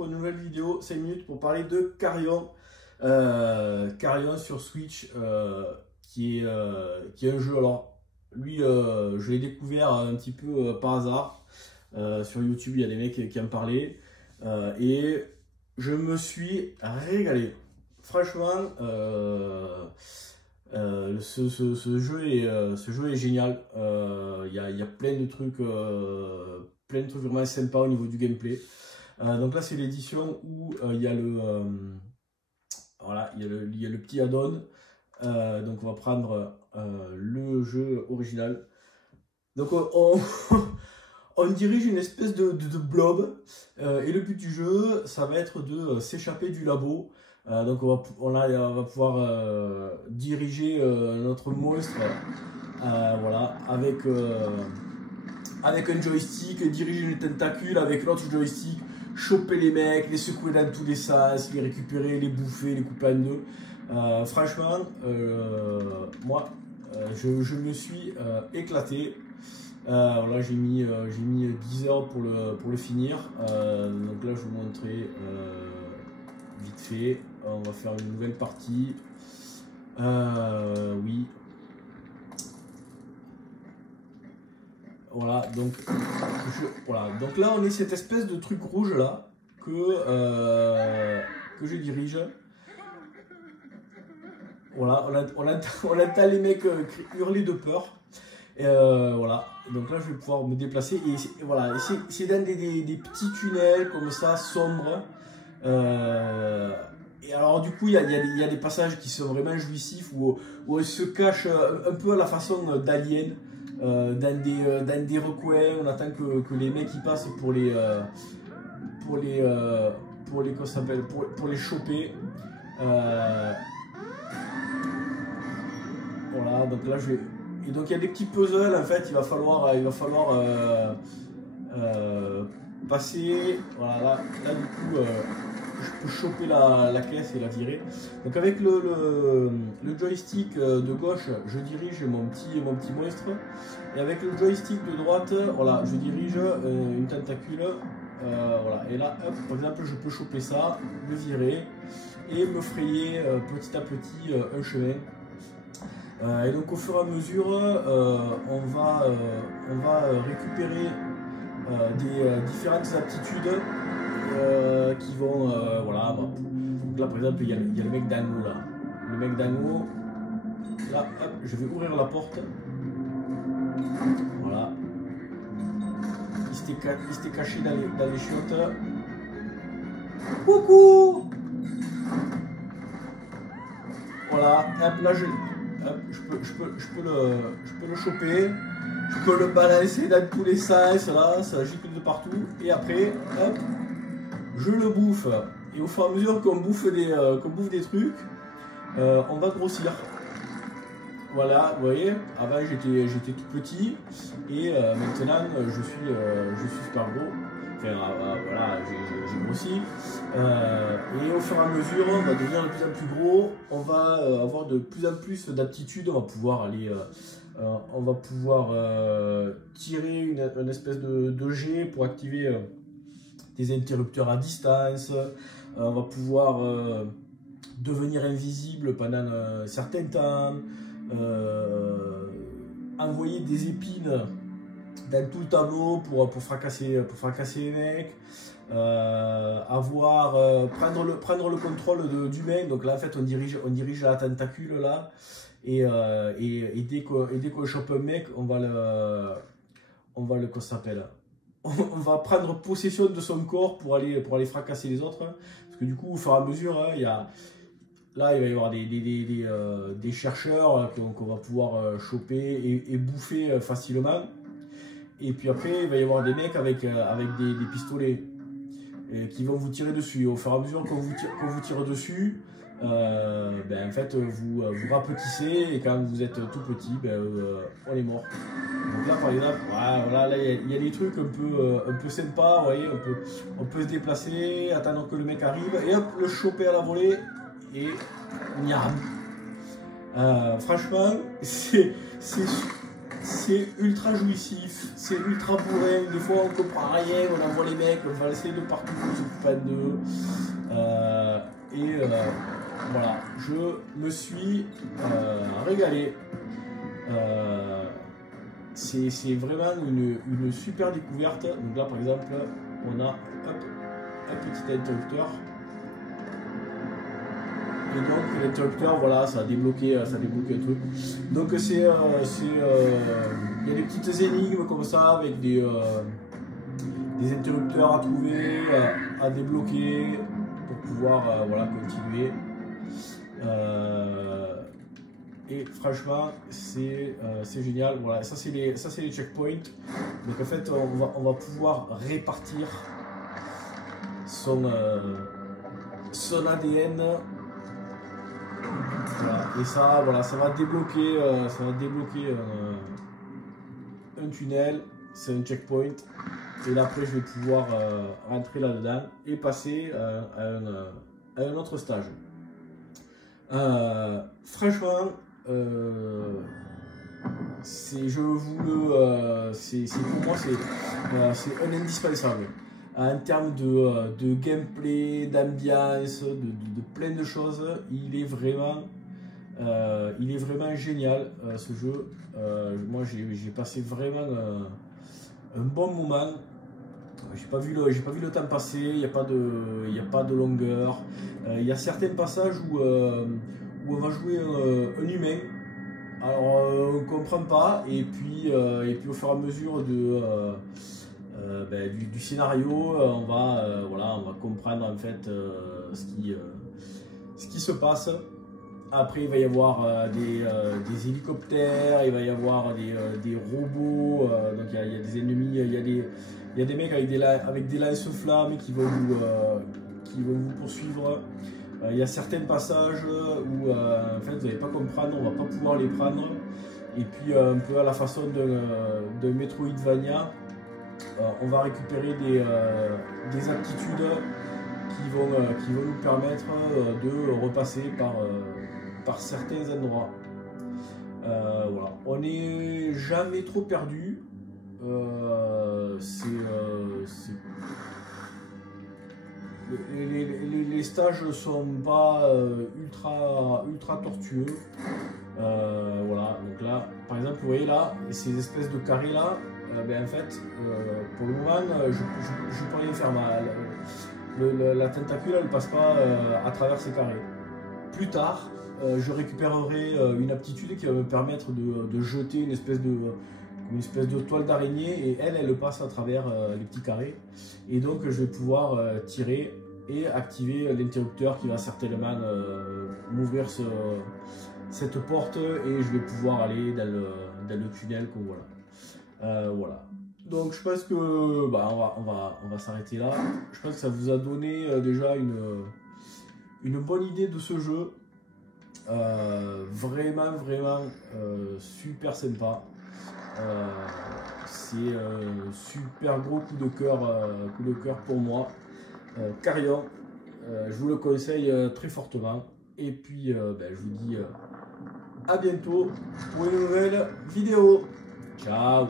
pour une nouvelle vidéo, 5 minutes pour parler de Carrion. Carrion sur Switch, qui est un jeu, alors lui je l'ai découvert un petit peu par hasard. Sur YouTube il y a des mecs qui en parlaient et je me suis régalé. Franchement, ce jeu est génial. Il y a plein de trucs vraiment sympas au niveau du gameplay. Donc là c'est l'édition où il y a voilà, il y a le petit add-on. Donc on va prendre le jeu original. Donc on dirige une espèce de blob et le but du jeu, ça va être de s'échapper du labo. Donc on va pouvoir diriger notre monstre, voilà, avec un joystick, diriger les tentacules avec l'autre joystick, choper les mecs, les secouer dans tous les sens, les récupérer, les bouffer, les couper en deux. Franchement, moi, je me suis éclaté. Voilà, j'ai mis 10 heures pour le finir. Donc là, je vais vous montrer vite fait. On va faire une nouvelle partie. Oui. Voilà, donc là, on est cette espèce de truc rouge là que je dirige. Voilà, on entend les mecs hurler de peur. Voilà, donc là je vais pouvoir me déplacer et voilà, c'est dans des petits tunnels comme ça, sombres. Et alors du coup il y a des passages qui sont vraiment jouissifs où on se cache un peu à la façon d'Alien, dans des recoins. On attend que les mecs y passent pour les choper. Voilà, donc là je vais... Et donc il y a des petits puzzles, en fait, il va falloir passer. Voilà, là du coup je peux choper la caisse et la virer. Donc avec le joystick de gauche, je dirige mon petit monstre. Et avec le joystick de droite, voilà, je dirige une tentacule. Voilà, et là, hop, par exemple, je peux choper ça, le virer et me frayer petit à petit un chemin. Et donc au fur et à mesure, on va récupérer des différentes aptitudes qui vont, voilà. Donc là par exemple il y a le mec d'en haut là. Le mec d'en haut, là hop, je vais ouvrir la porte. Voilà. Il s'était caché dans les chiottes. Coucou. Voilà, hop, là je peux le choper, je peux le balancer dans tous les sens, là, ça gicle de partout, et après, hop, je le bouffe. Et au fur et à mesure qu'on bouffe des trucs, on va grossir. Voilà, vous voyez, avant j'étais tout petit, et maintenant je suis super gros. Enfin, voilà, j'ai grossi. Et au fur et à mesure, on va devenir de plus en plus gros. On va avoir de plus en plus d'aptitudes. On va pouvoir aller, tirer une espèce de jet pour activer des interrupteurs à distance. On va pouvoir devenir invisible pendant un certain temps. Envoyer des épines dans tout le tableau pour fracasser les mecs, prendre le contrôle du main. Donc là en fait on dirige la tentacule là, et dès qu'on chope un mec, on va prendre possession de son corps pour aller fracasser les autres, hein. Parce que du coup au fur et à mesure, hein, là, il va y avoir des chercheurs qu'on va pouvoir choper et bouffer facilement. Et puis après, il va y avoir des mecs avec des pistolets qui vont vous tirer dessus. Au fur et à mesure qu'on vous tire dessus, ben, en fait, vous rapetissez, et quand vous êtes tout petit, ben, on est mort. Donc là, par exemple, voilà, là, il y a des trucs un peu sympas. Vous voyez, on peut se déplacer, attendre que le mec arrive, et hop, le choper à la volée. Et miam. Franchement, c'est c'est ultra jouissif, c'est ultra bourrin, des fois on comprend rien, on envoie les mecs, on va essayer de partout, on s'occupe pas d'eux. Voilà, je me suis régalé. C'est vraiment une super découverte. Donc là par exemple, on a un petit interrupteur. Et donc l'interrupteur, voilà, ça a débloqué un truc. Donc il y a des petites énigmes comme ça avec des interrupteurs à trouver, à débloquer pour pouvoir voilà, continuer. Et franchement, c'est génial. Voilà, ça c'est les checkpoints. Donc en fait, on va pouvoir répartir son ADN. Voilà. Et ça, voilà, ça va débloquer un tunnel, c'est un checkpoint. Et là après, je vais pouvoir rentrer là-dedans et passer à un autre stage. Franchement, pour moi c'est un indispensable en termes de gameplay, d'ambiance, de plein de choses. Il est vraiment génial ce jeu. Moi j'ai passé vraiment un bon moment. J'ai pas vu le temps passer, il n'y a pas de longueur. Il y a certains passages où on va jouer un humain. Alors on ne comprend pas, et puis au fur et à mesure du scénario, on va comprendre en fait ce qui se passe. Après, il va y avoir des hélicoptères, il va y avoir des robots, donc il y a des ennemis, il y a des mecs avec des lance-flammes qui vont vous poursuivre. Il y a certains passages où en fait, vous n'allez pas comprendre, on ne va pas pouvoir les prendre. Et puis un peu à la façon de Metroidvania, on va récupérer des aptitudes qui vont nous permettre de repasser par certains endroits. Voilà. On n'est jamais trop perdu. Les stages ne sont pas ultra tortueux. Voilà, donc là, par exemple, vous voyez là, ces espèces de carrés là, en fait, pour le moment, je peux rien faire. La tentacule, elle ne passe pas à travers ces carrés. Plus tard, je récupérerai une aptitude qui va me permettre de jeter une espèce de toile d'araignée, et elle passe à travers les petits carrés. Et donc, je vais pouvoir tirer et activer l'interrupteur qui va certainement m'ouvrir cette porte, et je vais pouvoir aller dans le tunnel comme voilà. Voilà. Donc je pense que on va s'arrêter là. Je pense que ça vous a donné déjà une bonne idée de ce jeu. Vraiment super sympa. C'est un super gros coup de cœur pour moi. Carrion, je vous le conseille très fortement. Et puis je vous dis à bientôt pour une nouvelle vidéo. Ciao.